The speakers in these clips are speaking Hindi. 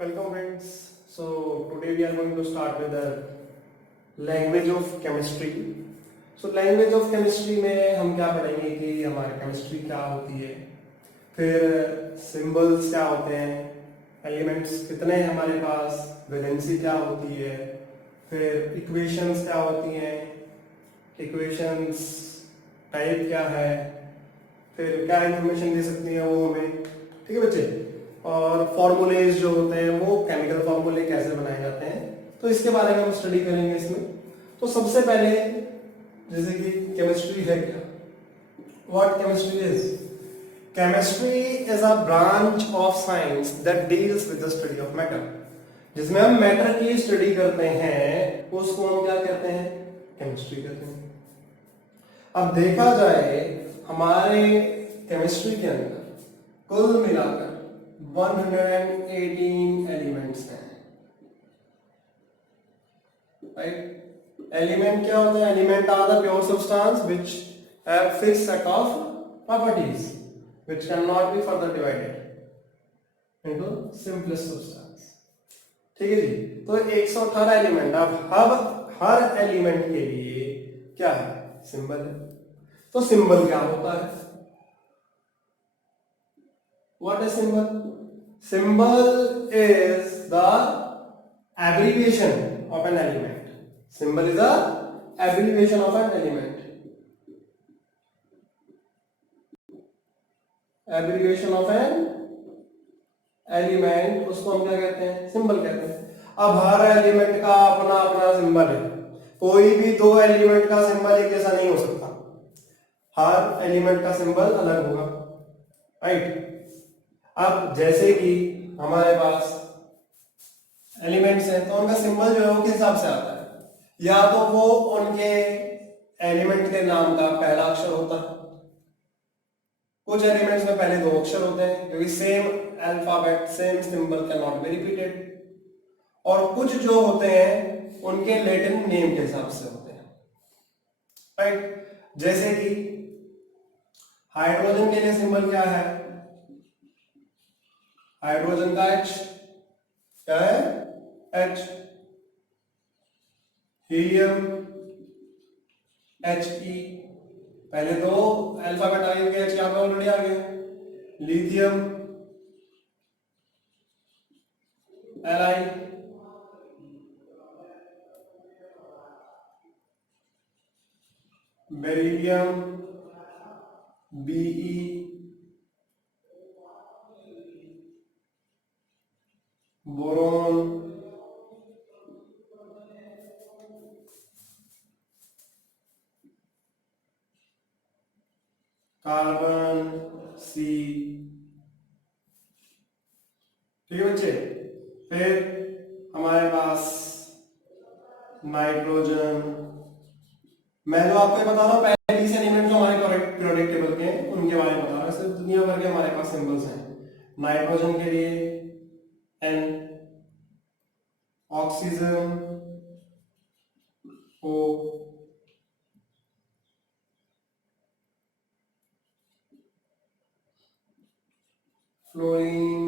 Welcome friends. So today we are going to start with the language of chemistry. So language of chemistry में हम क्या पढ़ेंगे कि हमारी केमिस्ट्री क्या होती है, फिर सिंबल्स क्या होते हैं, एलिमेंट्स कितने हैं हमारे पास, वैलेंसी क्या होती है, फिर इक्वेशंस क्या होती हैं, इक्वेशंस टाइप क्या है, फिर क्या इंफॉर्मेशन दे सकती है वो हमें, ठीक है बच्चे। और फॉर्मूलेज जो होते हैं वो केमिकल फॉर्मूले कैसे बनाए जाते हैं, तो इसके बारे में हम स्टडी करेंगे इसमें। तो सबसे पहले जैसे कि केमिस्ट्री है क्या, what chemistry is. Chemistry is a branch of science that deals with the study of matter. जिसमें हम मैटर की स्टडी करते हैं उसको हम क्या कहते हैं, केमिस्ट्री कहते हैं। अब देखा जाए हमारे केमिस्ट्री के अंदर कुल मिलाकर 118 एलिमेंट्स हैं, राइट। एलिमेंट क्या होते हैं, element are the pure substance which have fixed set of properties which can not be further divided into simplest substance, ठीक है जी। तो 118 एलिमेंट। अब हर एलिमेंट के लिए क्या है, सिंबल है। तो सिंबल क्या होता है, what is symbol? Symbol is the abbreviation of an element. Symbol is the abbreviation of an element. Abbreviation of an element उसको हम क्या कहते हैं, सिंबल कहते हैं। अब हर एलिमेंट का अपना अपना सिंबल है, कोई भी दो एलिमेंट का सिंबल एक जैसा नहीं हो सकता, हर एलिमेंट का सिंबल अलग होगा, राइट। अब जैसे कि हमारे पास एलिमेंट्स हैं तो उनका सिंबल जो है वो किस हिसाब से आता है, या तो वो उनके एलिमेंट के नाम का पहला अक्षर होता है, कुछ एलिमेंट्स में पहले दो अक्षर होते हैं क्योंकि same alphabet same symbol can not be repeated, और कुछ जो होते हैं उनके लैटिन नेम के हिसाब से होते हैं, राइट। जैसे कि हाइड्रोजन के लिए सिंबल क्या है, हाइड्रोजन का H क्या है, H। हीलियम He, पहले दो अल्फाबेट आगे हो गया, H यहाँ पे ऑलरेडी आ गया। Lithium Li, beryllium Be, boron carbon C, ठीक है बच्चे। फिर हमारे पास नाइट्रोजन, मैं जो आपको बता रहा हूँ पहले 20 एलिमेंट जो हमारे पीरियोडिक टेबल के हैं उनके बारे में बता रहा हूँ, सिर्फ दुनिया भर के हमारे पास सिंबल्स हैं। नाइट्रोजन के लिए N, oxygen O, fluorine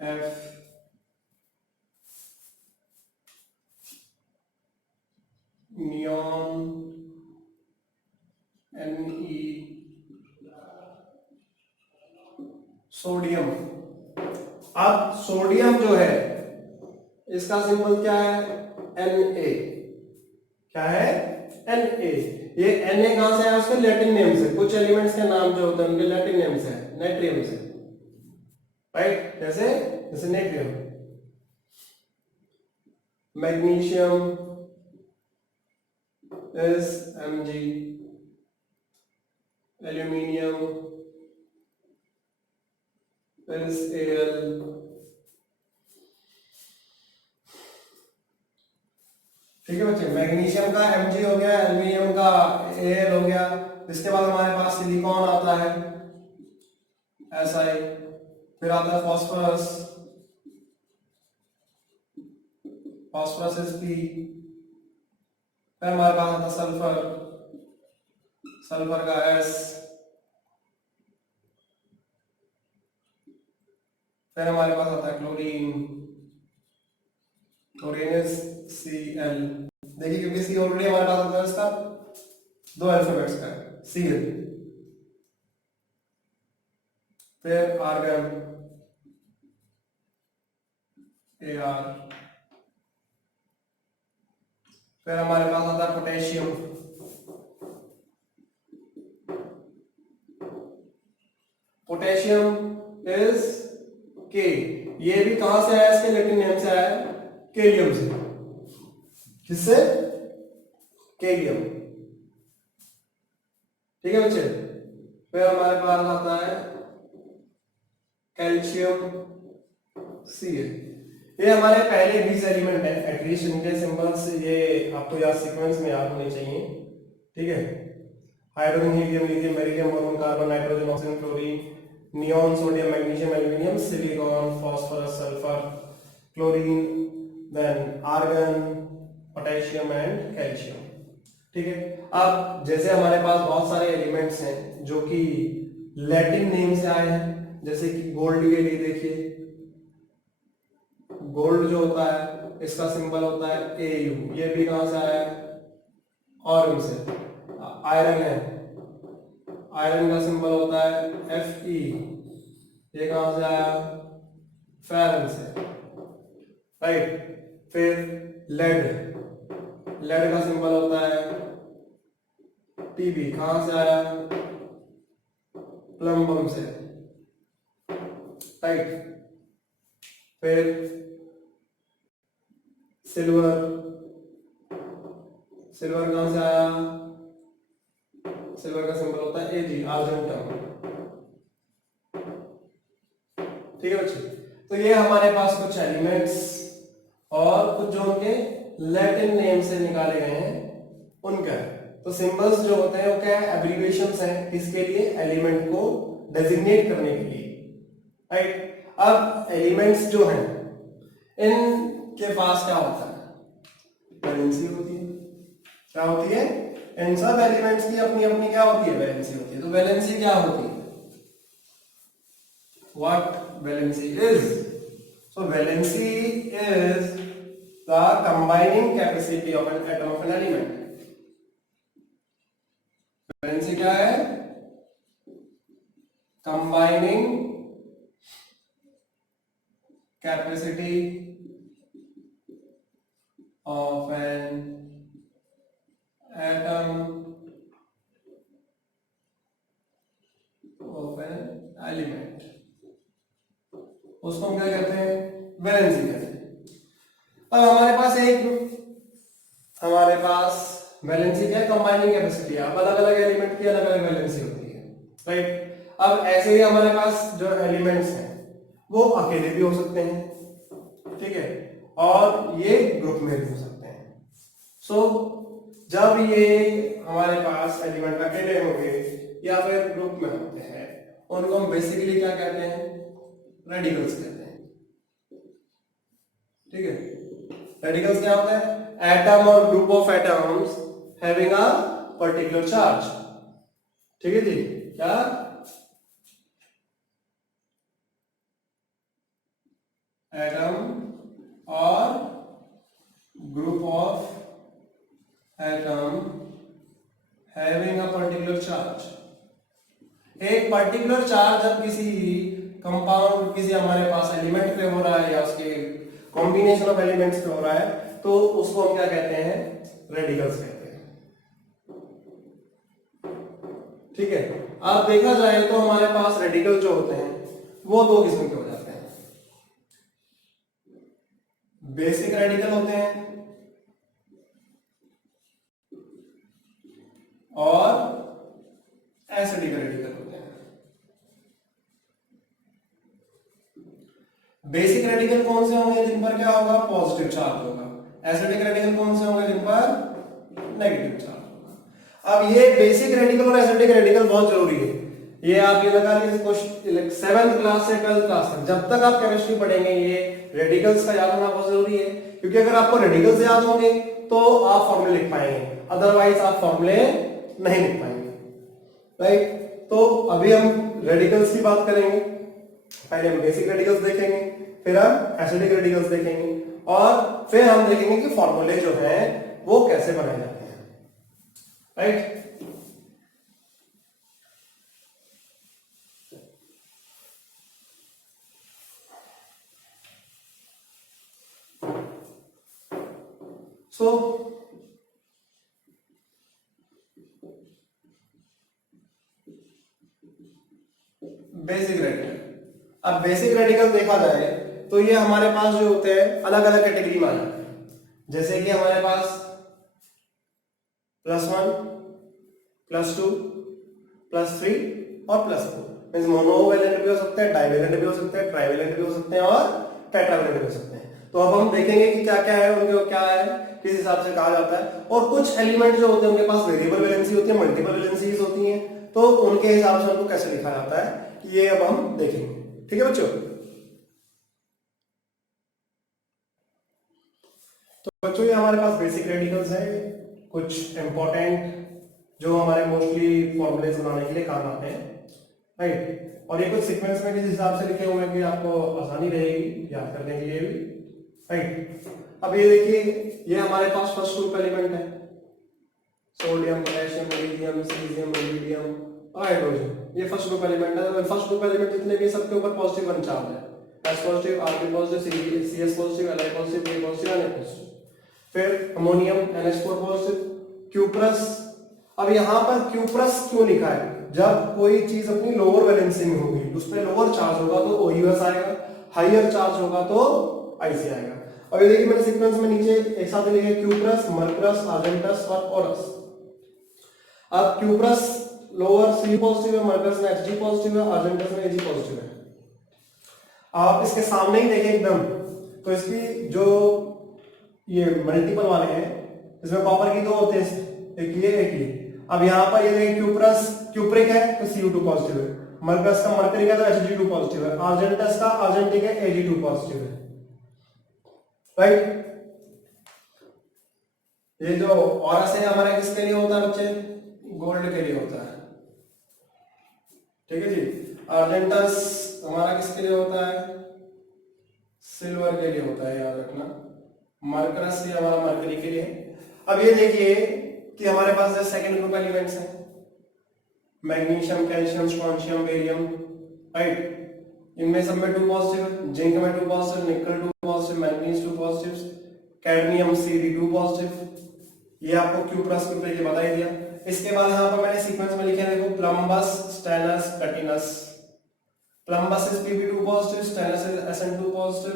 F, neon Ne, sodium. अब सोडियम जो है इसका सिंबल क्या है, Na, क्या है, Na। ये Na कहां से है, उसके लैटिन नेम से, कुछ एलिमेंट्स के नाम जो होते हैं उनके लैटिन नेम से है, नेट्रियम से, राइट। जैसे जैसे natrium. Magnesium is Mg, aluminium is Al, ठीक है बच्चे। मैग्नीशियम का Mg हो गया, एल्यूमिनियम का Al हो गया। इसके बाद हमारे पास सिलिकॉन आता है Si, फिर आता है फास्फोरस, फास्फोरस इज P, फिर हमारे पास आता है सल्फर, सल्फर का S, फिर हमारे पास आता है क्लोरीन, क्लोरीन इज Cl। देखिए क्योंकि सी ऑलरेडी हमारे पास होता है, इसका दो अल्फाबेट्स का Cl। फिर आर्गन Ar। फिर हमारे पास आता है पोटेशियम, पोटेशियम इज के। ये भी कहां से आया, इसके लैटिन नेम से आया, केलियम से। किससे? केलियम। ठीक है बच्चे। फिर हमारे पास आता है कैल्शियम Ca। ये हमारे पहले 20 एलिमेंट है, एटलीस्ट इनके सिंबल्स ये आपको याद सीक्वेंस में याद होने चाहिए। ठीक है, hydrogen, helium, lithium, beryllium, boron, carbon, nitrogen, oxygen, chlorine, neon, sodium, magnesium, aluminium, silicon, phosphorus, sulphur, chlorine, then argon, potassium and calcium. ठीक है, अब जैसे हमारे पास बहुत सारे एलिमेंट्स हैं जो कि लैटिन नेम से आए हैं, जैसे कि गोल्ड के लिए देखिए, गोल्ड जो होता है इसका सिंबल होता है Au। ये भी कहां से आया है? ऑर्गन से। आयरन है, आयरन का सिंबल होता है Fe। ये कहां से आया? फेरन से, राइट। फिर लेड, लेड का सिंबल होता है Pb। कहां से आया? प्लम्बम से, राइट। फिर सिल्वर, सिल्वर कहां से आया? सिल्वर का सिंबल होता है Ag, आर्जेंटम। ठीक है बच्चे, तो ये हमारे पास कुछ एलिमेंट्स और कुछ जो उनके लैटिन नेम से निकाले गए हैं उनका। तो सिंबल्स जो होते हैं वो क्या है? एब्रिविएशंस हैं, किसके लिए? एलिमेंट को डेजिग्नेट करने के लिए, राइट। अब एलिमेंट्स जो हैं इनके पास क्या होता है? वैलेंसी होती है। क्या होती है? इन सब एलिमेंट्स की अपनी अपनी क्या होती है? वैलेंसी होती है। तो वैलेंसी क्या होती है? What valency is? So valency is the combining capacity of an atom of an element. Valency क्या है? Combining capacity of an atom of an element, उसको हम क्या कहते हैं? वैलेंसी कहते हैं। अब हमारे पास वैलेंसी क्या है? Combining capacity. अब अलग अलग एलिमेंट की अलग अलग वैलेंसी होती है, राइट। अब ऐसे ही हमारे पास जो एलिमेंट्स हैं वो अकेले भी हो सकते हैं, ठीक है, और ये ग्रुप में भी हो सकते हैं। सो जब ये हमारे पास एलिमेंट अकेले होंगे या फिर ग्रुप में होते हैं, उनको हम बेसिकली क्या कहते हैं? रेडिकल्स कहते हैं। ठीक है, रेडिकल्स क्या होता है? एटम और group of atoms having a particular charge. ठीक है जी, क्या? एटम और group of atom having a particular charge. एक पर्टिकुलर चार्ज जब किसी कंपाउंड, किसी हमारे पास एलिमेंट पे हो रहा है या उसके कॉम्बिनेशन ऑफ एलिमेंट्स पे हो रहा है, तो उसको हम क्या कहते हैं? रेडिकल्स कहते हैं। ठीक है, अब देखा जाए तो हमारे पास रेडिकल जो होते हैं वो दो किस्म के हो जाते हैं। बेसिक रेडिकल होते हैं और एसिडिक रेडिकल होते हैं। बेसिक रेडिकल कौन से होंगे? जिन पर क्या होगा? पॉजिटिव चार्ज होगा। एसिडिक रेडिकल कौन से होंगे? जिन पर नेगेटिव चार्ज होगा। अब ये बेसिक रेडिकल और एसिडिक रेडिकल बहुत जरूरी है। ये आप ये लगा लीजिए 7th क्लास से 12th क्लास तक, जब तक आप केमिस्ट्री पढ़ेंगे, ये रेडिकल्स का याद होना बहुत जरूरी है, क्योंकि अगर आपको रेडिकल्स याद होंगे तो आप फॉर्मूले लिख पाएंगे, अदरवाइज आप फॉर्मूले नहीं लिख पाएंगे, राइट। तो अभी हम रेडिकल्स की बात करेंगे। पहले हम बेसिक रेडिकल्स देखेंगे, फिर हम एसिडिक रेडिकल्स देखेंगे, और फिर हम देखेंगे कि फॉर्मूले जो है वो कैसे बनाए जाते हैं, राइट। सो बेसिक रेडिकल, अब बेसिक रेडिकल देखा जाए तो ये हमारे पास जो होते हैं अलग अलग कैटेगरी में आ जाते हैं। जैसे कि हमारे पास +1, +2, +3 और +4, मींस मोनोवेलेंट भी हो सकते हैं, डाइवेलेंट भी हो सकते हैं, ट्राइवेलेंट भी हो सकते हैं और टेट्रावेलेंट भी हो सकते हैं। तो अब हम देखेंगे कि क्या क्या है उनके, क्या है, किस हिसाब से कहा जाता है। और कुछ एलिमेंट जो होते हैं उनके पास वेरिएबल वैलेंसी होती है, मल्टीपल वैलेंसीज होती हैं, तो उनके हिसाब से उनको कैसे लिखा जाता है ये अब हम देखेंगे। ठीक है बच्चों, तो बच्चों ये हमारे पास बेसिक रेडिकल्स है, कुछ इंपॉर्टेंट जो हमारे मोस्टली फॉर्मूलेस बनाने के लिए काम आते हैं, राइट। और ये कुछ सीक्वेंस में किस हिसाब से लिखे हुए हैं कि आपको आसानी रहेगी याद करने के लिए भी, राइट। अब ये देखिए, ये हमारे पास फर्स्ट ग्रुप एलिमेंट है, sodium, potassium, lithium, caesium, rubidium और हाइड्रोजन, ये फर्स्ट ग्रुप एलिमेंट है। फर्स्ट ग्रुप एलिमेंट जितने भी सबके ऊपर पॉजिटिव वन चार्ज है, S positive, Rb positive, CS positive, Li positive, A positive, Na positive. फिर अमोनियम NH4 पॉजिटिव, क्यूप्रस। अब यहाँ पर क्यूप्रस क्यों लिखा है? जब कोई चीज अपनी लोअर वैलेंसी में होगी, उस पर लोअर चार्ज होगा तो OUS आएगा, हाइयर चार्ज होगा तो IC आएगा। अब ये देखिए मैंने सीक्वेंस में नीचे एक साथ लिखे क्यूप्रस, मर्करस, आर्जेंटस और ओरस। अब क्यूप्रस लोअर C पॉजिटिव है, मर्करस में Hg पॉजिटिव है, आर्जेंटस में Ag पॉजिटिव है। आप इसके सामने ही देखें एकदम, तो इसकी जो ये मल्टीपल वाले हैं, इसमें कॉपर की दो होते हैं, एक ये एक ये। अब यहाँ पर ये देखिए क्यूप्रस क्यूप्रिक है तो Cu2 पॉजिटिव है, मर्करस का मर्करिक है तो Hg2 पॉजिटिव है, आर्जेंटस का आर्जेंटिक है Ag2 पॉजिटिव है, राइट। ये जो औरस है हमारे किसके लिए होता है बच्चे? गोल्ड के लिए होता है, ठीक है जी। आर्जेंटस हमारा किसके लिए होता है? सिल्वर के लिए होता है, याद रखना। मरकरस ये हमारा मरकरी के लिए है। अब ये देखिए कि हमारे पास जो सेकंड ग्रुप एलिमेंट्स हैं, magnesium, calcium, strontium, barium, right. इनमें सब में 2 पॉजिटिव है, जिंक में 2 पॉजिटिव, निकल 2 positive, manganese 2 positive, cadmium Cd2 positive. ये आपको क्यूप्रस क्यूप्रिक के बता ही दिया। इसके बाद यहाँ पर मैंने सीक्वेंस में लिखे हैं, देखो plumbous, stannous, platinous. Plumbous is Pb2 positive, stannous is Sn2 positive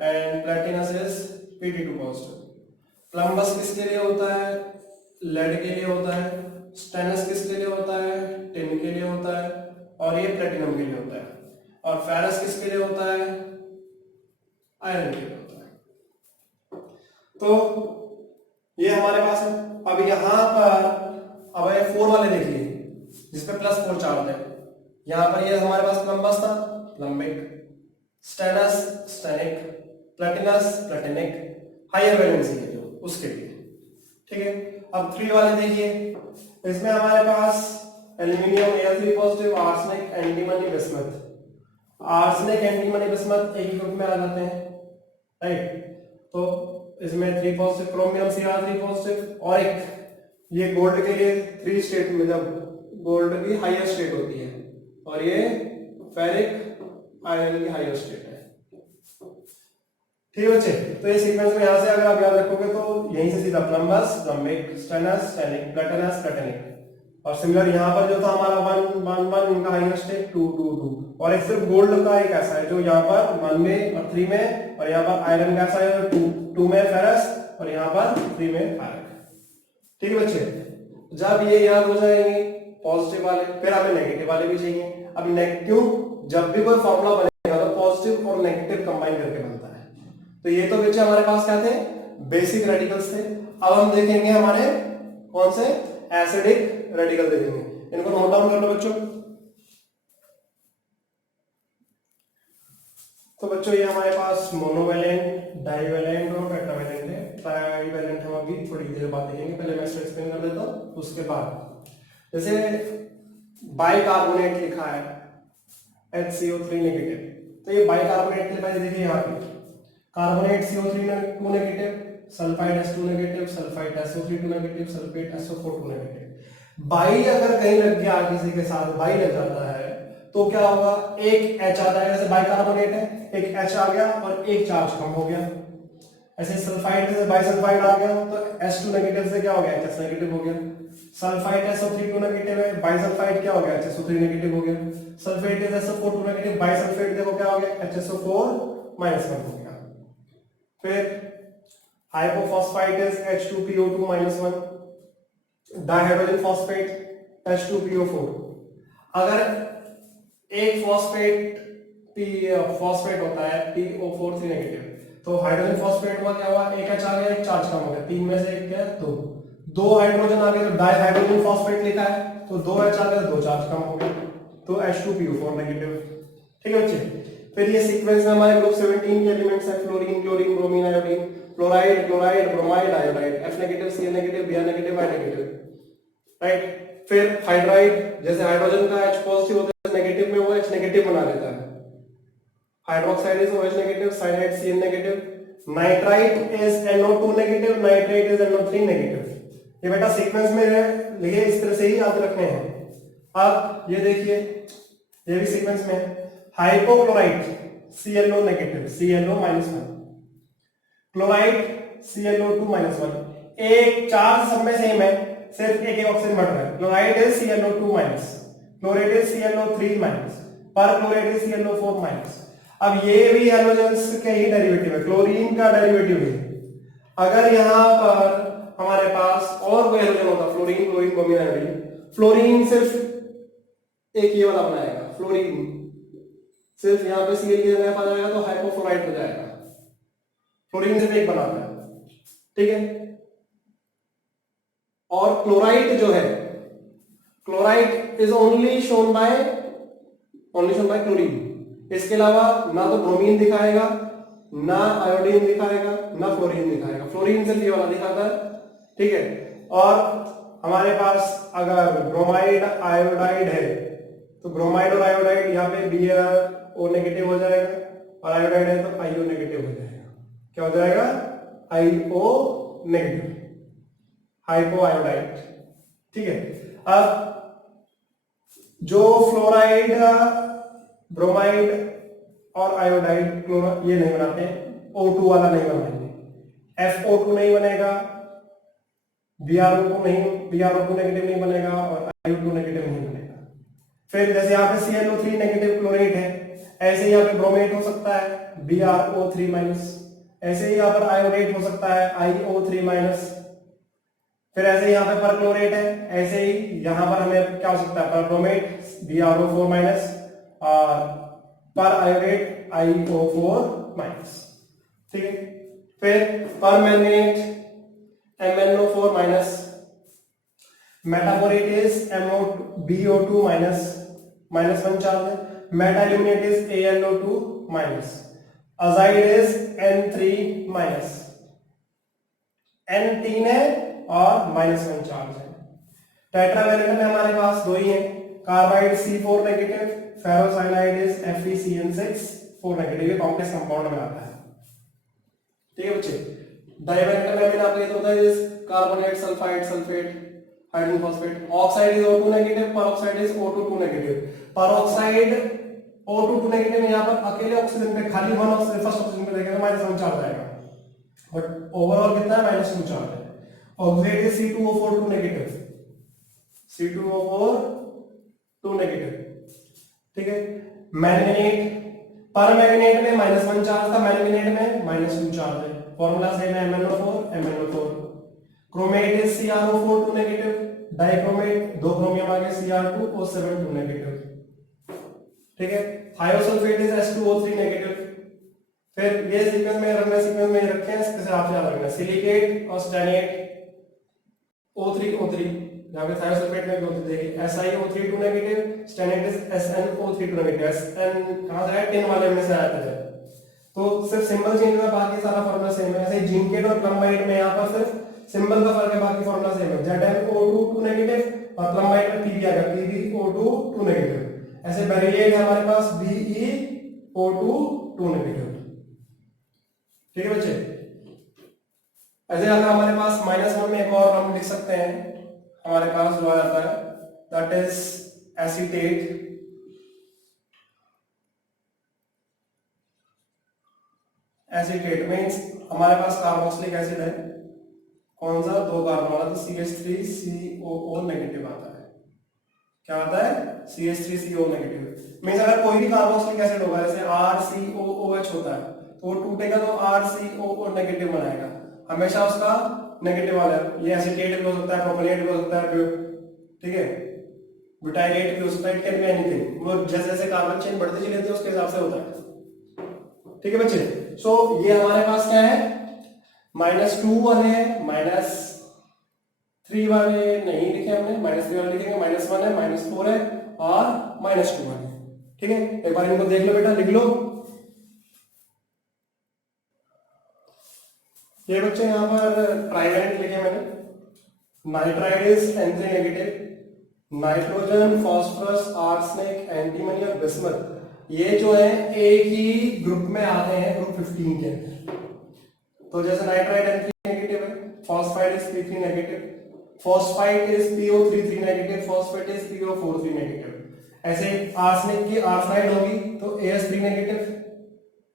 and platinous is Pd2 positive. Plumbous किसके लिए होता है? लेड के लिए होता है। स्टेनस किसके लिए होता है? टिन के लिए होता है। और ये प्लेटिनम के लिए होता है। और फेरस किसके लिए होता है? आयरन के लिए होता है। तो ये हमारे पास है। अब यहाँ पर अब ये 4 वाले देखिए जिसपे +4 चार्ज है। यहाँ पर ये हमारे पास प्लम्बस था, प्लम्बिक, स्टेनस, स्टेनिक, प्लेटिनस, प्लेटिनिक, हायर वैलेंसी है जो उसके लिए, ठीक है। अब 3 वाले देखिए, इसमें हमारे पास aluminium Al3 positive, arsenic, antimony, bismuth. Arsenic, antimony, bismuth एक ही ग्रुप में आ जाते हैं, राइट। तो इसमें 3 पॉजिटिव, क्रोमियम Cr3 पॉजिटिव, और एक ये गोल्ड के लिए 3 स्टेट में, जब गोल्ड की हाईएस्ट स्टेट होती है, और ये फेरिक आयरन की हाईएस्ट स्टेट है, ठीक है बच्चे। तो ये सीक्वेंस में यहां से अगर आप याद रखोगे तो यहीं से सीधा प्लम्बस, प्लम्बिक, स्टेनस, स्टेनिक, प्लेटिनस, प्लेटिनिक। और सिमिलर यहाँ पर जो था हमारा 1 1 1, इनका हाईएस्ट है 2 2 2। और एक सिर्फ गोल्ड का एक ऐसा है जो यहाँ पर 1 में और 3 में, और यहाँ पर आयरन कैसा है 2 में फेरस, और यहाँ पर 3 में फेरिक, ठीक है बच्चे। जब ये याद हो जाएंगे पॉजिटिव वाले, फिर हमें नेगेटिव वाले भी चाहिए। अब नेगेटिव, जब भी कोई फॉर्मूला बनेगा तो पॉजिटिव और नेगेटिव कंबाइन करके बनता है। तो ये तो बच्चे हमारे पास क्या थे? बेसिक रेडिकल्स थे। अब हम देखेंगे हमारे कौन से? एसिडिक रेडिकल देखेंगे। इनको नोट डाउन कर लो बच्चों। तो बच्चों ये हमारे पास मोनोवेलेंट, डाइवेलेंट और टेट्रावेलेंट है। ट्राइवेलेंट हम अभी थोड़ी देर बाद देखेंगे, पहले मैं इसको एक्सप्लेन कर देता हूं। उसके बाद जैसे बाइकार्बोनेट लिखा है, HCO3 नेगेटिव। तो ये बाइकार्बोनेट के पास देखिए यहाँ पे carbonate CO3 2 negative, sulphide H2 negative, sulphide SO3 2 negative, sulphate SO4 2 negative. By अगर कहीं लग गया किसी के साथ बाई लग जाता है तो क्या होगा, एक H आ जाएगा, जैसे बाइकार्बोनेट है एक H आ गया और एक चार्ज कम हो गया। ऐसे सल्फाइड से बाइसल्फाइड आ गया तो H2 नेगेटिव से क्या हो गया, HS नेगेटिव हो गया। सल्फाइड SO3 2 नेगेटिव है, बाइसल्फाइड क्या हो गया, HSO3 नेगेटिव हो गया। सल्फेट SO4 2 नेगेटिव, बाइसल्फेट देखो क्या हो गया, HSO4 -1 हो गया। फिर हाइपोफॉस्फाइड H2PO2 -1, डाइहाइड्रोजन फॉस्फेट H2PO4। अगर एक फॉस्फेट होता है PO4 3 नेगेटिव, तो हाइड्रोजन फॉस्फेट हुआ क्या हुआ, एक H आ गया, एक चार्ज कम हो गया, तीन में से एक क्या, दो हाइड्रोजन आ गए तो डाइहाइड्रोजन फॉस्फेट लिखा है तो दो H आ गया, दो चार्ज कम हो गया तो H2PO4 नेगेटिव। ठीक है बच्चे। फिर ये सीक्वेंस में हमारे ग्रुप 17 के एलिमेंट्स हैं, fluorine, chlorine, bromine, iodine, chloride, chloride, bromide, iodide, F negative, Cl negative, Br negative, I negative, right. फिर हाइड्राइड, जैसे हाइड्रोजन का H पॉजिटिव होता है नेगेटिव में वो H नेगेटिव बना लेता है। Hydroxide is OH negative, cyanide Cl negative, nitrite is NO2 negative, nitrate is NO3 negative. ये बेटा सीक्वेंस में लिखे इस तरह से ही याद रखने हैं। अब ये देखिए ये भी सीक्वेंस में है, hypochlorite ClO negative, ClO -1, chloride ClO2 -1, एक चार्ज सब में सेम है, सिर्फ एक एक ऑक्सीजन बढ़ रहा है। Chloride is ClO2-, chloride is ClO3-, पर क्लोराइड इज ClO4-। अब ये भी हैलोजेंस के ही डेरिवेटिव है, क्लोरीन का डेरिवेटिव है। अगर यहां पर हमारे पास और कोई हैलोजन होता, fluorine, chlorine, bromine, iodine, fluorine सिर्फ एक ये वाला बनाएगा, फ्लोरीन सिर्फ यहां पे Cl की जगह पर जाएगा तो हाइपोफ्लोराइड हो जाएगा। फ्लोरीन सिर्फ एक बनाता है, ठीक है। और क्लोराइड जो है, chloride is only shown by chlorine. इसके अलावा ना तो ब्रोमीन दिखाएगा, ना आयोडीन दिखाएगा, ना फ्लोरीन दिखाएगा, फ्लोरीन सिर्फ ये वाला दिखाता है, ठीक है। और हमारे पास अगर ब्रोमाइड आयोडाइड है तो ब्रोमाइड और आयोडाइड यहाँ पे BaO नेगेटिव हो जाएगा, और आयोडाइड है तो IO नेगेटिव हो जाएगा। क्या हो जाएगा, IO नेगेटिव, हाइपो आयोडाइड, ठीक है। अब जो फ्लोराइड, ब्रोमाइड और आयोडाइड ये नहीं बनाते हैं, O2 वाला नहीं बनाएंगे, FO2 नहीं बनेगा, BrO2 नेगेटिव नहीं बनेगा, और IO2 नेगेटिव नहीं बनेगा। फिर जैसे यहाँ पे ClO3 नेगेटिव क्लोराइड है, ऐसे ही यहाँ पे ब्रोमेट हो सकता है BrO3-, ऐसे ही यहाँ पर आयोडेट हो सकता है IO3-। फिर ऐसे यहाँ पे परक्लोरेट है, ऐसे ही यहाँ पर हमें क्या हो सकता है, परब्रोमेट BrO4-, और पर आयोडेट IO4-, ठीक है। फिर permanganate MnO4-, metaborate is BO2-, -1 charge है, मेटाल्यूमिनेट is AlO2-, azide is N3-, N3 है और -1 चार्ज है। टेट्रावैलेंट में हमारे पास दो ही हैं, carbide C4 negative, ferrocyanide is FeCN6 4 negative. ये कॉम्प्लेक्स कंपाउंड में आता है, ठीक है बच्चे। डाइवैलेंट में आपको ये होता है carbonate, sulphide, sulphate, hydrogen phosphate. Oxide is O2 negative, peroxide is O2 negative. Peroxide O2 negative में यहाँ पर अकेले ऑक्सीजन पे खाली वन ऑक्सीजन, फर्स्ट ऑक्सीजन पे देखेंगे -1 चार्ज आएगा, बट ओवरऑल कितना है, -2 चार्ज है। Oxide is C2O4 negative, C2O4 negative, ठीक है। मैंगनीट, परमैंगनेट में -1 चार्ज था, मैंगनीट में -2 चार्ज है। फॉर्मूला सेम है, MnO4। Chromate is CrO4 negative, dichromate, दो क्रोमियम आ गए Cr2O7 नेगेटिव, ठीक है। Thiosulphate is H2O3 negative. फिर ये सीक्वेंस में रखना, सीक्वेंस में रखे हैं, इससे आप याद रखना, सिलिकेट और स्टेनेट O3 यहाँ पे थायोसल्फेट में भी देखिए SiO3 negative, stannate is SnO3 negative. SN कहां से आया, टिन वाले में से आया था, तो सिर्फ सिंबल चेंज हुआ, बाकी सारा फॉर्मूला सेम है। ऐसे जिंकेट और प्लम्बाइट में यहाँ पर सिर्फ सिंबल का फर्क है, बाकी फॉर्मूला सेम है। ZnO2 नेगेटिव और प्लम्बाइट में Pb आ गया, PbO2 नेगेटिव। ऐसे बेरिलिएट है हमारे पास BeO2 2 नेगेटिव। ठीक है बच्चे। ऐसे अगर हमारे पास -1 में एक और हम लिख सकते हैं, हमारे पास जो आ जाता है that is acetate. Acetate means हमारे पास कार्बोक्सिलिक एसिड है, कौन सा, 2 कार्बन वाला, तो CH3COO नेगेटिव आता है। क्या आता है? CH3CO negative. मीन्स अगर कोई भी कार्बोक्सिलिक एसिड होगा, जैसे RCOOH होता है, तो वो टूटेगा तो RCOO नेगेटिव बनाएगा, हमेशा उसका नेगेटिव वाला है। ये एसीटेट भी हो सकता है, प्रोपेनेट भी हो सकता है, ठीक है, ब्यूटाइलेट भी हो सकता है, इट कैन बी एनीथिंग। वो जैसे जैसे कार्बन चेन बढ़ती चली जाती है उसके हिसाब से होता है। ठीक है बच्चे। सो ये हमारे पास क्या है, -2 वाले है, -3 वाले नहीं लिखे हमने, -3 वाले लिखेंगे, -1 है, -4 है और -2 वाले। ठीक है, एक बार इनको देख लो बेटा, लिख लो। ये बच्चे यहाँ पर ट्राइवेलेंट लिखे मैंने। Nitride is N3 negative, nitrogen, phosphorus, arsenic, antimony और बिस्मथ ये जो है एक ही ग्रुप में आते हैं, ग्रुप 15 के अंदर। तो जैसे नाइट्राइड N3 नेगेटिव है, phosphide is P3 negative, phosphide is PO33 negative, phosphate is PO43 negative. ऐसे आर्सेनिक की आर्सेनाइड होगी तो AS3 negative,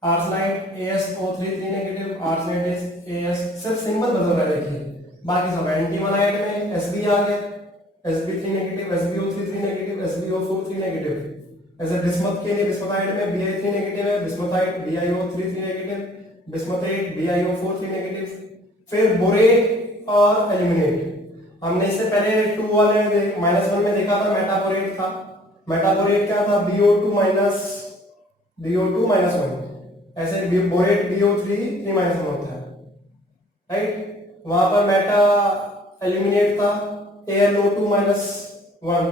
arsenide ASO33 negative, arsenide is AS, सिर्फ सिंबल बदल रहा है देखिए, बाकी सब। एंटीमोनाइड में Sb आ गया, Sb3 negative, SbO33 negative, SbO43 negative. ऐसे बिस्मथ के लिए बिस्मथाइड में Bi3 नेगेटिव है, बिस्मथाइड BiO33 नेगेटिव, बिस्मथेट BiO43 नेगेटिव। फिर बोरेट और एल्यूमिनेट, हमने इससे पहले 2 वाले -1 में देखा था, मेटाबोरेट था। मेटाबोरेट क्या था, BO2 -1। ऐसे बोरेट BO3 3 - 1 होता है, राइट। वहां पर मेटा एल्यूमिनेट था AlO2 -1,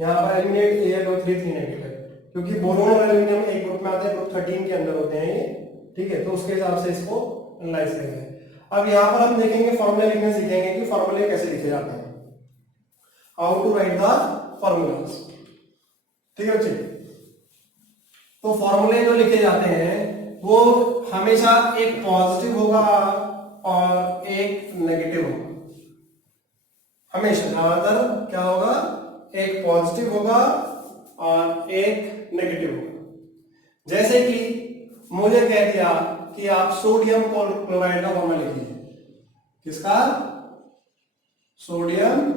यहाँ पर एल्यूमिनेट AlO3 नेगेटिव, क्योंकि बोरोन और एल्यूमिनियम एक ग्रुप में आते हैं, ग्रुप 13 के अंदर होते हैं ये। ठीक है, तो उसके हिसाब से इसको एनालाइज करेंगे। अब यहाँ पर हम देखेंगे, फॉर्मूला लिखने सीखेंगे कि फॉर्मूले कैसे लिखे जाते हैं, how to write the formulas. ठीक है बच्चे। तो फॉर्मूले जो लिखे जाते हैं वो हमेशा एक पॉजिटिव होगा और एक नेगेटिव होगा, हमेशा ज्यादातर क्या होगा, एक पॉजिटिव होगा और एक नेगेटिव होगा। जैसे कि मुझे कह दिया कि आप सोडियम क्लोराइड का फॉर्मूला लिखिए, किसका, सोडियम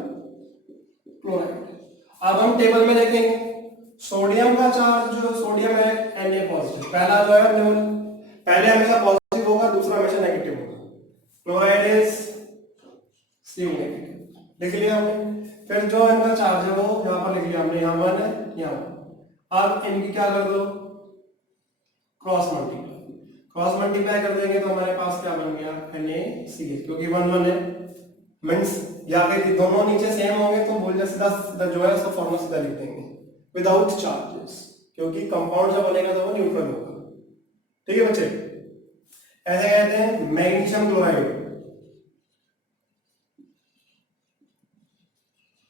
क्लोराइड। अब हम टेबल में देखेंगे, सोडियम का चार्ज, जो सोडियम है Na पॉजिटिव, पहला जो है पहले हमेशा पॉजिटिव होगा, दूसरा हमेशा नेगेटिव होगा। क्लोराइड इज Cu नेगेटिव, लिख लिया हमने। फिर जो इनका चार्ज है वो यहाँ पर लिख लिया हमने, यहाँ 1 है, यहाँ 1। अब इनकी क्या कर दो, क्रॉस मल्टीप्लाई कर देंगे तो हमारे पास क्या बन गया, NaCl, क्योंकि 1 1 है, मीन्स या फिर दोनों नीचे सेम होंगे तो बोल सीधा जो है उसका फॉर्मूला सीधा लिख देंगे विदाउट चार्जेस, क्योंकि कंपाउंड जब बनेगा तो वो न्यूट्रल होगा। ठीक है बच्चे। ऐसे कहते हैं मैग्नीशियम क्लोराइड,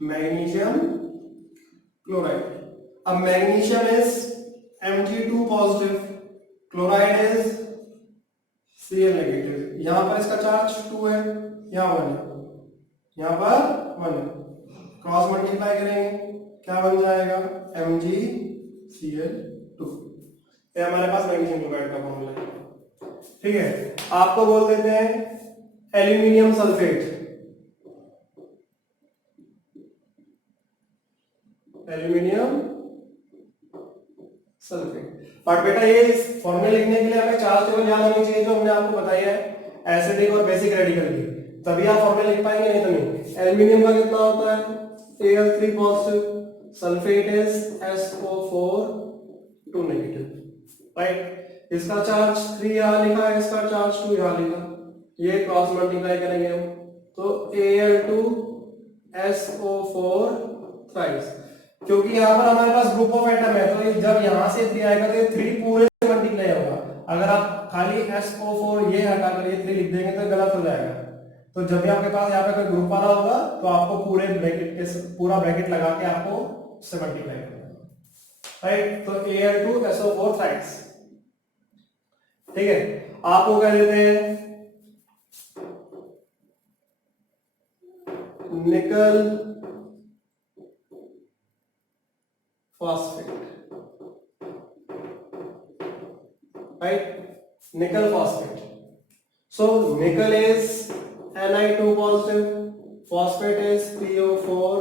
मैग्नीशियम क्लोराइड। अब magnesium is Mg2 positive, chloride is Cl negative. यहां पर इसका चार्ज 2 है, यहां 1 है, यहां पर 1 है। क्रॉस मल्टीप्लाई करेंगे क्या बन जाएगा, MgCl2। ये हमारे पास मैग्नीशियम क्लोराइड का फॉर्मूला है। ठीक है, आपको बोल देते हैं aluminium sulphate, aluminium sulphate. But बेटा ये फॉर्मूले लिखने के लिए हमें चार्ज टेबल याद होनी चाहिए, जो हमने आपको बताई है एसिडिक और बेसिक रेडिकल की, तभी आप फॉर्मूले लिख पाएंगे, नहीं तो नहीं। एल्यूमिनियम का कितना होता है, Al3 positive, sulphate is SO4 2 negative, right. इसका चार्ज 3 यहां लिखा है, इसका चार्ज 2 यहां लिखा, ये क्रॉस मल्टीप्लाई करेंगे हम तो Al2 SO4 थ्राइस, क्योंकि यहाँ पर हमारे पास ग्रुप ऑफ एटम है, तो जब यहाँ से 3 आएगा तो ये 3 पूरे से मल्टीप्लाई होगा। अगर आप खाली SO4 ये हटाकर ये 3 लिख देंगे तो गलत हो जाएगा। तो जब भी आपके पास यहाँ पे कोई ग्रुप वाला होगा तो आपको पूरे ब्रैकेट के पूरा ब्रैकेट लगा के आपको उससे मल्टीप्लाई करना है। राइट। तो Al2SO4 थ्राइस, ठीक है। आपको कह देते हैं निकल फॉस्फेट, राइट, निकल फॉस्फेट। सो निकल is Ni2 positive, phosphate is PO4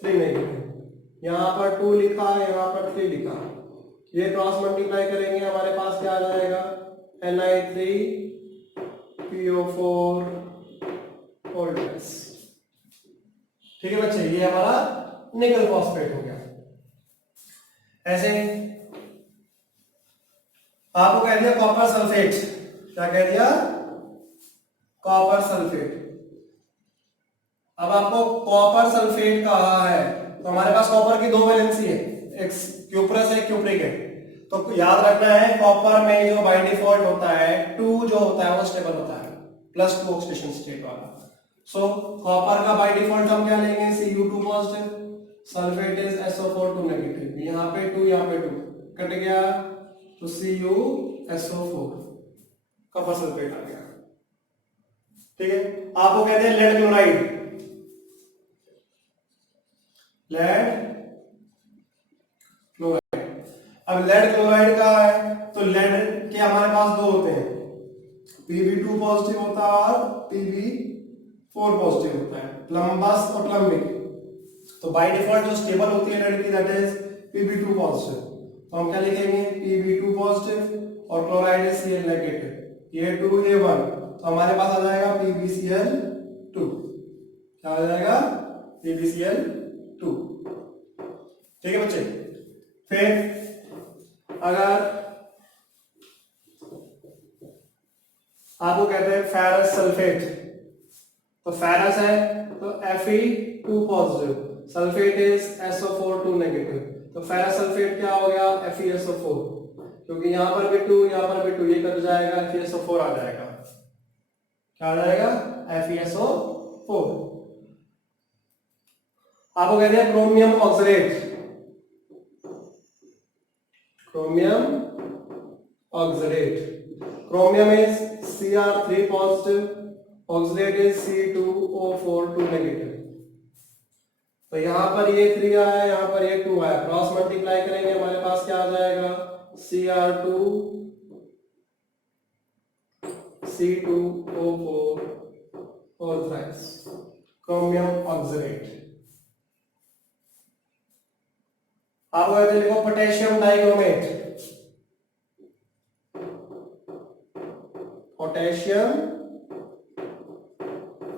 3 negative. यहां पर 2 लिखा है, यहां पर 3 लिखा है। ये क्रॉस मल्टीप्लाई करेंगे हमारे पास क्या आ जाएगा, Ni3 PO4 होल ट्वाइस। ठीक है बच्चे, ये हमारा निकल फॉस्फेट हो गया। ऐसे आपको कह दिया कॉपर सल्फेट, क्या कह दिया, कॉपर सल्फेट। अब आपको कॉपर सल्फेट कहा है तो हमारे पास कॉपर की 2 वैलेंसी है, एक क्यूप्रस है, क्यूप्रिक है। तो याद रखना है कॉपर में जो बाय डिफॉल्ट होता है 2 जो होता है वो स्टेबल होता है, +2 ऑक्सीडेशन स्टेट वाला। सो कॉपर का बाय डिफॉल्ट हम क्या लेंगे, Cu2 positive, sulphate is SO4 2 negative. यहाँ पे 2, यहाँ पे 2 कट गया तो CuSO4 कॉपर सल्फेट आ गया। ठीक है। आपको कहते हैं लेड क्लोराइड, लेड क्लोराइड। अब लेड क्लोराइड का है तो लेड के हमारे पास 2 होते हैं, Pb2 पॉजिटिव होता है और Pb4 पॉजिटिव होता है, प्लम्बस और प्लम्बिक। तो बाय डिफॉल्ट जो स्टेबल होती है लेड की दैट इज Pb2 पॉजिटिव। तो हम क्या लिखेंगे, Pb2 पॉजिटिव और क्लोराइड इज Cl नेगेटिव, ये 2 ये 1, तो हमारे पास आ जाएगा PbCl2। क्या आ जाएगा, PbCl2। ठीक है बच्चे। फिर अगर आपको कहते हैं फेरस सल्फेट, तो फेरस है तो Fe2 positive, sulphate is SO4 2 negative. तो फेरस सल्फेट क्या हो गया, FeSO4, क्योंकि यहां पर भी 2 यहां पर भी 2, ये कट जाएगा, FeSO4 आ जाएगा। क्या आ जाएगा, FeSO4। आपको कहते हैं chromium oxalate, chromium oxalate, chromium is Cr3 positive, oxalate is C2O4 2 negative. तो यहां पर ये 3 आया, यहां पर ये 2 आया, क्रॉस मल्टीप्लाई करेंगे हमारे पास क्या आ जाएगा, Cr2 C2O4 और थ्राइस, क्रोमियम ऑक्सलेट। आप कहते लिखो पोटेशियम डाइक्रोमेट, पोटेशियम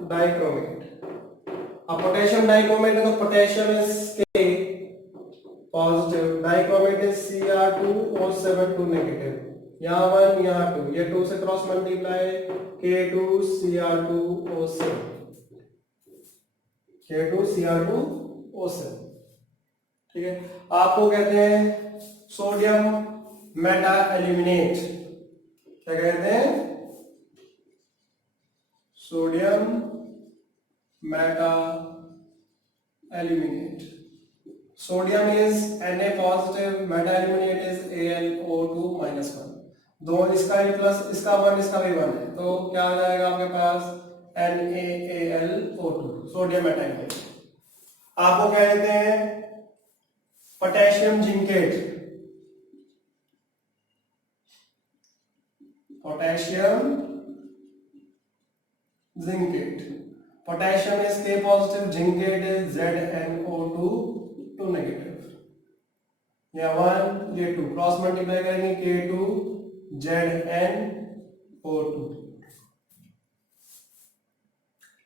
डाइक्रोमेट। अब पोटेशियम डाइक्रोमेट है तो potassium is K positive, dichromate is Cr2O7 2 negative. यहाँ 1 यहाँ 2, ये 2 से क्रॉस मल्टीप्लाई, K2Cr2O7, K2Cr2O7। ठीक है। आपको कहते हैं सोडियम मेटा एल्यूमिनेट, क्या कहते हैं, sodium Meta aluminate. Sodium is Na positive, Meta aluminate is AlO2 -1। दो इसका भी प्लस, इसका 1, इसका भी 1 है, तो क्या आ जाएगा आपके पास NaAlO2, सोडियम मेटा एल्यूमिनेट। आपको क्या कहते हैं potassium zincate, potassium zincate. Potassium is K positive, zincate is ZnO2 2 negative. ये 1 ये 2 क्रॉस मल्टीप्लाई करेंगे, K2ZnO2।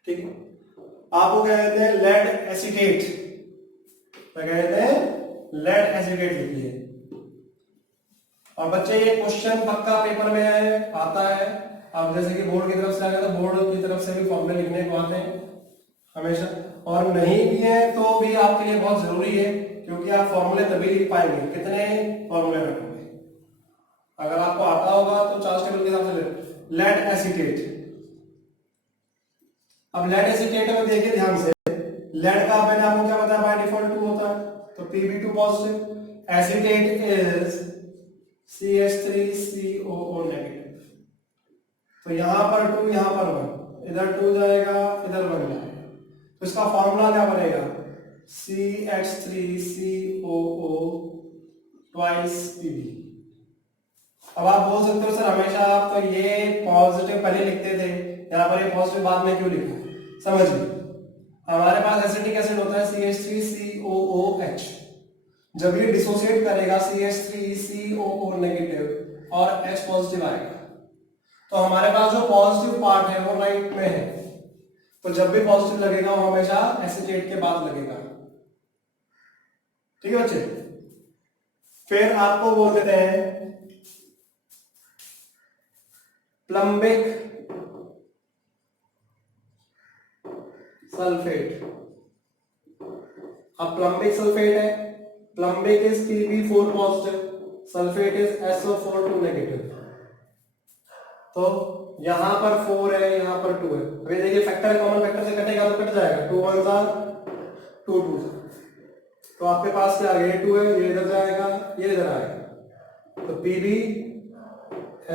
ठीक है। आपको क्या कहते हैं लेड एसीटेट, क्या कहते हैं लेड एसीटेट लिखिए। और बच्चे ये क्वेश्चन पक्का पेपर में आता है। अब जैसे कि बोर्ड की तरफ से आ गया तो बोर्ड की तरफ से भी फॉर्मूले लिखने को आते हैं हमेशा, और नहीं भी है तो भी आपके लिए बहुत जरूरी है, क्योंकि आप फॉर्मूले तभी लिख पाएंगे, कितने फॉर्मूले रखोगे। अगर आपको आता होगा तो चार्ज टेबल के हिसाब से लेड एसीटेट। अब लेड एसीटेट में देखिए ध्यान से, लेड का मैंने आपको क्या बताया बाय डिफॉल्ट 2 होता है, तो Pb2 positive, acetate is CH3COO negative. तो यहां पर 2, यहां पर 1, इधर 2 जाएगा, इधर 1 जाएगा, तो इसका फॉर्मूला क्या बनेगा? CH3COO twice Pb। अब आप बोल सकते हो सर हमेशा आप तो ये पॉजिटिव पहले लिखते थे, यहाँ पर ये पॉजिटिव बाद में क्यों लिखा? समझिए, हमारे पास एसिटिक एसिड होता है CH3COOH। जब ये डिसोसिएट करेगा CH3COO नेगेटिव और H पॉजिटिव आएगा, तो हमारे पास जो पॉजिटिव पार्ट है वो राइट में है, तो जब भी पॉजिटिव लगेगा वो हमेशा एसिटेट के बाद लगेगा। ठीक है बच्चे? फिर आपको बोल देते हैं प्लम्बिक सल्फेट। अब प्लम्बिक सल्फेट है, plumbic is Pb4 positive, sulphate is SO4 negative. तो यहां पर 4 है, यहां पर 2 है। अभी देखिए फैक्टर कॉमन फैक्टर से कटेगा तो कट जाएगा, 2 1 2 2, तो आपके पास क्या आ गया? 2 है, ये इधर जाएगा, ये इधर आएगा, तो Pb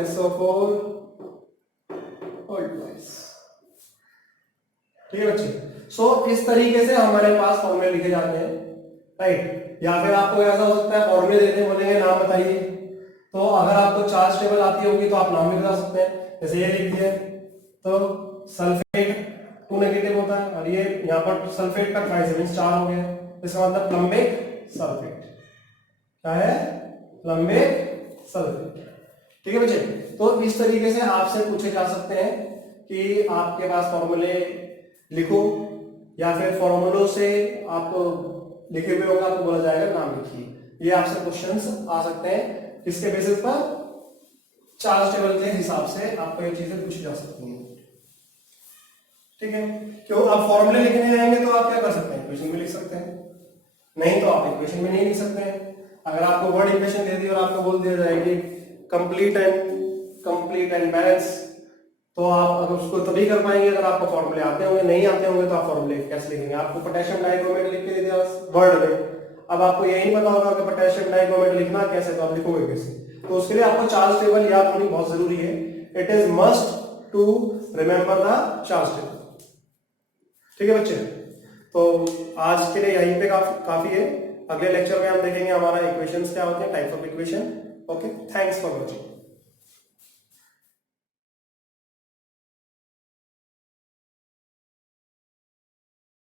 SO4 और ट्वाइस। ठीक है बच्चे? सो इस तरीके से हमारे पास फॉर्मूले लिखे जाते हैं, राइट? या फिर आपको ऐसा हो सकता है फॉर्मूले देते हैं, बोलेंगे नाम बताइए, तो अगर आपको चार्ज टेबल आती होगी तो आप नाम भी बता सकते हैं। जैसे ये लिख दिया, तो सल्फेट 2 नेगेटिव होता है, और ये यहाँ पर सल्फेट का ट्राइस 4 हो गया, इसका मतलब प्लम्बिक सल्फेट। क्या है? प्लम्बिक सल्फेट। ठीक है बच्चे? तो इस तरीके से आपसे पूछे जा सकते हैं कि आपके पास फॉर्मूले लिखो, या फिर फॉर्मूलों से आपको लिखे हुए होगा, आपको बोला जाएगा नाम लिखिए। ये आपसे क्वेश्चंस आ सकते हैं, किसके बेसिस पर? चार्ज टेबल के हिसाब से आपको ये चीजें पूछी जा सकती हैं। ठीक है? क्यों? आप फॉर्मूले लिखने जाएंगे तो आप क्या कर सकते हैं? इक्वेशन में लिख सकते हैं, नहीं तो आप इक्वेशन में नहीं लिख सकते हैं। अगर आपको वर्ड इक्वेशन दे दी और आपको बोल दिया जाए कि कंप्लीट एंड बैलेंस, तो आप अगर उसको तभी कर पाएंगे अगर आपको फॉर्मूले आते होंगे, नहीं आते होंगे तो आप फॉर्मूले कैसे लिखेंगे? आपको पोटेशियम डाइक्रोमेट लिख के दे दिया वर्ड में, अब आपको यही नहीं पता होगा कि पोटेशियम डाइक्रोमेट लिखना कैसे, तो आप लिखोगे कैसे? तो उसके लिए आपको चार्ज टेबल याद होनी बहुत जरूरी है। It is must to remember the charge table. ठीक है बच्चे? तो आज के लिए यहीं पे काफी है। अगले लेक्चर में हम देखेंगे हमारा इक्वेशंस क्या होते हैं, types of equation. Okay, thanks for watching.